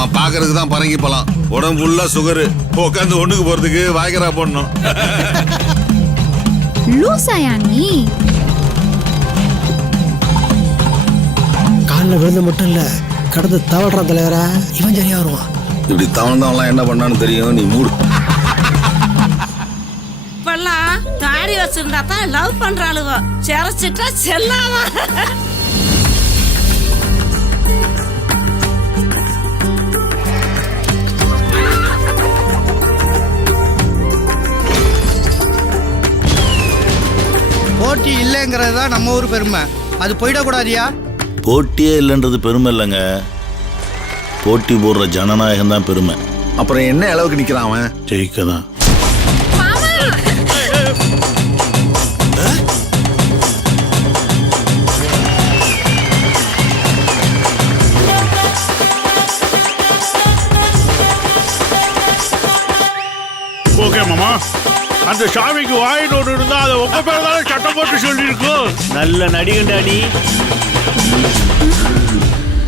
அவன் பாக்குறதுக்கு தான் பரங்கி போலாம். உடம்பு ஃபுல்லா சுகரு. உட்காந்து ஒண்ணுக்கு போறதுக்கு வாய்க்கரா போடணும். லூசாயா நீ? காலில் விழுந்து மட்டும் இல்ல, கடந்து தவழ்றான் தலைவரா. இவன் சரியா வருவான். இப்படி தவழ்ந்தவன்லாம் என்ன பண்ணான்னு தெரியும். நீ மூடு. இப்பெல்லாம் தாடி வச்சிருந்தா தான் லவ் பண்றாளுவோ, சிறச்சிட்டா செல்லாமா. போட்டி இல்லைங்கிறது தான் நம்ம ஊர் பெருமை. அது போயிடக்கூடாதியா? போட்டியே இல்லைன்றது பெருமை இல்லைங்க, போட்டி போடுற ஜனநாயகம் தான் பெருமை. அப்புறம் என்ன அளவுக்கு நிக்கிறான் அவன்? ஜெயிக்க தான். ஓகே மாமா, அந்த சாமிக்கு வாயினோடு இருந்தா அதை உங்க பேர் தானே சட்டம் போட்டு சொல்லியிருக்கோம். நல்ல நடிகண்டாடி.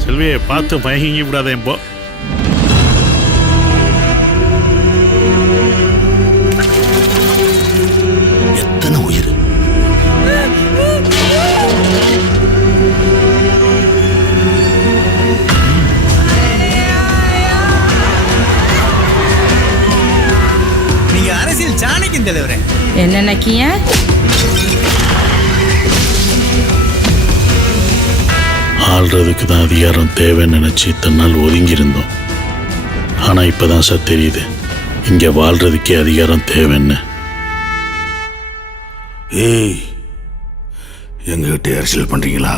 செல்வியை பார்த்து மயங்கி விடாத. இப்போ எத்தனை உயிர்! நீங்க அரசியல் சாணக்கியம் தலைவரே. என்ன நக்கிய? ஆள்றதுக்கு தான் அதிகாரம் தேவைன்னு நினைச்சு இத்தனை நாள் ஒதுங்கி இருந்தோம். ஆனா இப்பதான் சார் தெரியுது, இங்க வாழ்றதுக்கே அதிகாரம் தேவைன்னு. ஏய், எங்ககிட்ட அரசியல் பண்றீங்களா?